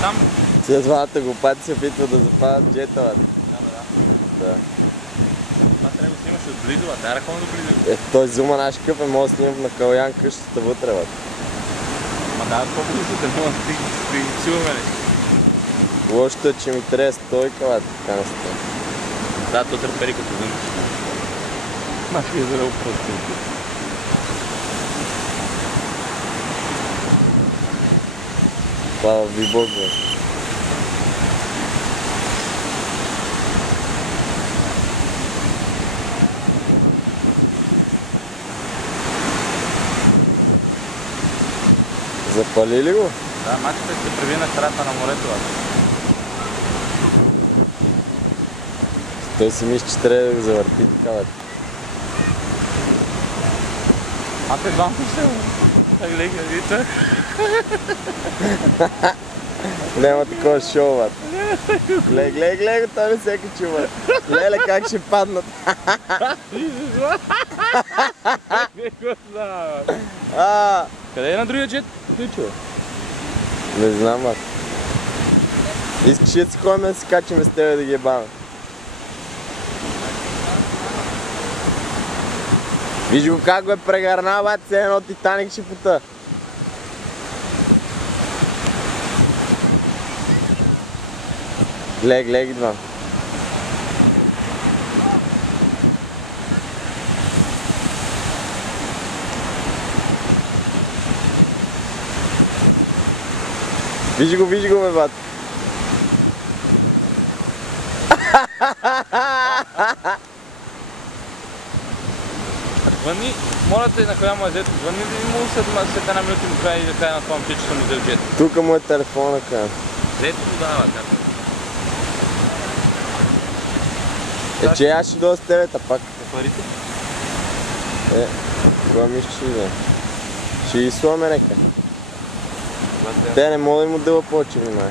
там. Тия двамата глупаци се опитват да западат джетавата. Да. Това трябва да снимаш отблизо, а дай ръком доблизо. Той зума наш къп може да снимам на Калян къщата вътре, бе. Ма да, по-близо да мога да сигураме нещо. Лошото е, че ми трябва стойка, бе, така не сте. Да, то търпери като взимаш. Машки е зарел просто. Слава ви Бог, бе. Запали ли го? Да, мачката ще се превие на страната на морето. Той си мисли, че трябва да го завърти така, бе. А те двамата ще го. Гледай, видите. Няма такова шоу, бе. Гледай го, той не се качи, бе. Леле, как ще паднат. Какво знам? Къде е на другия джет? Не знам, аз. Искаш ли да си ходим да си качим с тебе да ги ебаме? Виж го как го е прегърнал, бат, все едно Титаник ще пота. Гледай ги два. Виж го, бе, бат. Звънни, моля те на коя му е взето, звънни ли му след една минута му край и да кажа на това момче, че съм взел джет. Тука му е телефона, кажа. Взето му дава, както. Че аз ще дойда с тебе, та пак. Парите? Това мисля, че да. Ще ги сламе нека. Те не мога да му дела повече внимание.